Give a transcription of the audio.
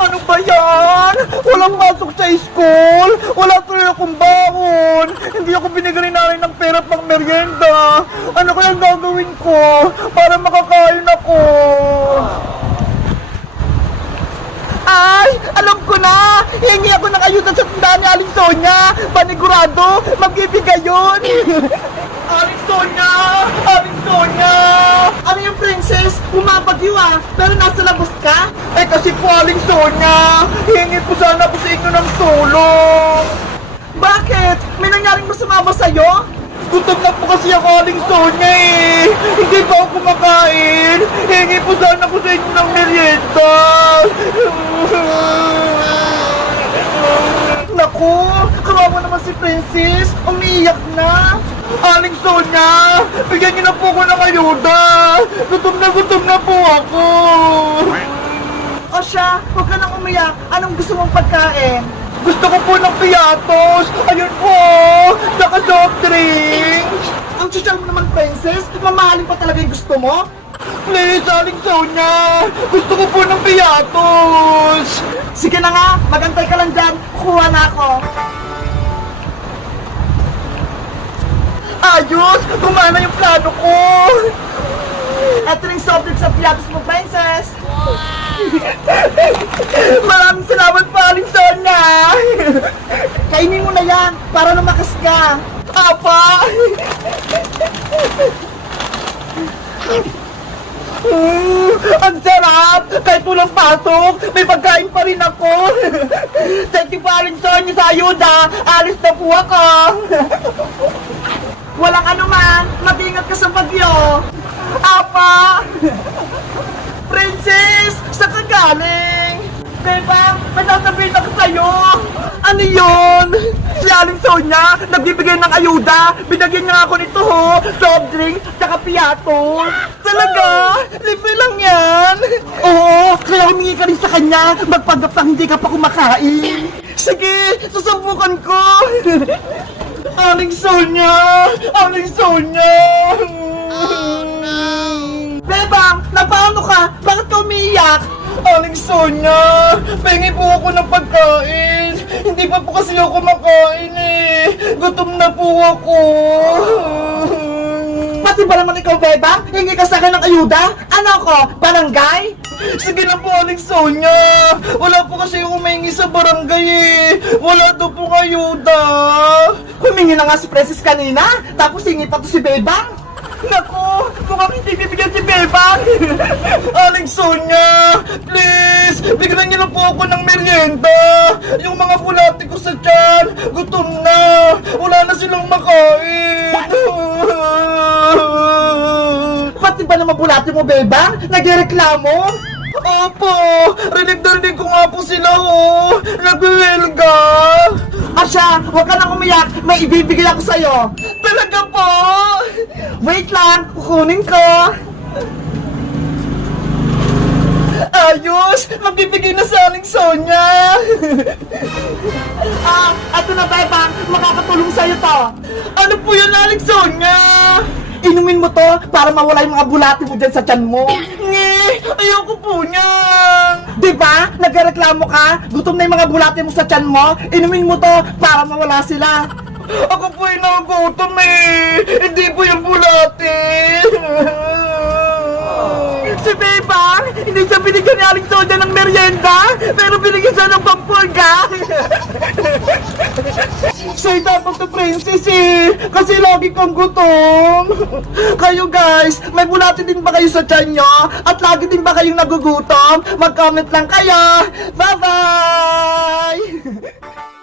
Ano ba yan? Walang pasok sa school. Wala tuloy akong baon. Hindi ako binigyan ni nanay ng pera pang merienda. Ano kaya gagawin ko para makakain ako? Ay, alam ko na! Hingi ako ng ayuda sa tindahan ni Aling Sonia! Panigurado, magbibigay yun! Aling Sonia! Aling Sonia! Ano yung princess? Bumabagyo ah! Pero nasa labas ka? Eh kasi po Aling Sonia! Hingi po sana ako sa inyo ng tulong! Bakit? May nangyaring masama ba sa'yo? Gutom na po kasi ako Aling Sonia eh! Hindi pa ako kumakain! Hingi po sana ako sa inyo ng merienda! Naku! Kawawa naman si Princess! Umiiyak na! Aling Sonia! Bigyan niyo na po ako ng ayuda! Gutom na gutom na po ako! O siya, huwag ka nang umiyak. Anong gusto mong pagkain? Gusto ko po ng piatos! Ayun po! Tsaka soft drinks! Ang social mo naman, princess! Mamahalin pa talaga yung gusto mo? Please, Aling Sonia! Gusto ko po ng piatos! Sige na nga, magantay ka lang dyan. Kuha na ako. Ayos! Gumana yung plano ko! Ito na yung soft piatos mo, princess! Maraming salamat po, Aling Sonia! Kainin mo na yan para lumakas ka. Apa! Mm, ang sarap! Kahit walang pasok, may pagkain pa rin ako! Thank you po, Aling Sonia, sa ayuda! Alis na po ako! Walang anuman! Mag-ingat ka sa bagyo! Apa! Princess! Saan ka galing? Diba? May sasabihin ako sa'yo! Ano yun? Si Aling Sonia, nagbibigay ng ayuda. Binagyan niya ako nito ho. Soft drink, tsaka piyato. Talaga? Libre lang yan. Oo, kaya humingi ka rin sa kanya. Magpanggap na hindi ka pa kumakain. Sige, susubukan ko. Aling Sonia! Aling Sonia! Bebang, napaano ka? Bakit ka umiiyak? Aling Sonia, pengi po ako ng pagkain. Hindi pa po kasi ako kumakain eh. Gutom na po ako. Pati ba naman ikaw, Bebang? Hingi ka sa akin ng ayuda? Ano ko? Barangay? Sige na po, Aling Sonia. Wala po kasi yung humingi sa barangay eh. Wala daw po ayuda. Humingi na nga si Princess kanina, tapos hingi pa to si Bebang. Naku, mukhang hindi bibigyan si Bebang. Aling Sonia, please, bigyan niyo na po ako ng merienda. Yung mga bulati ko sa tiyan, gutom na. Wala na silang makain. Pati ba naman bulati mo, Bebang? Nagreklamo? Opo, rinig na rinig ko nga po sila, oh. Nagwilga. Asya, huwag ka nang umiyak. May ibibigay ako sa'yo. Talaga po? Wait lang, kukunin ko. Ayos! Magbibigay na sa aling Sonia! ah, ato na Bebang, makakatulong sa'yo to. Ano po yan, aling Sonia? Inumin mo to para mawala yung mga bulati mo dyan sa tiyan mo. Nge, ayoko po niyan. Di ba? Nagreklamo ka? Gutom na yung mga bulati mo sa tiyan mo. Inumin mo to para mawala sila. Ako po ay nagutom eh. Hindi po yung bulati. Hindi siya binigyan ni Aling Sonia ng merienda, pero binigyan siya ng pampurga. Sa'yo dapat to, princess eh, kasi lagi kang gutom. Kayo guys, may bulati din ba kayo sa tiyan nyo? At lagi din ba kayong nagugutom? Mag-comment lang kayo. Bye-bye!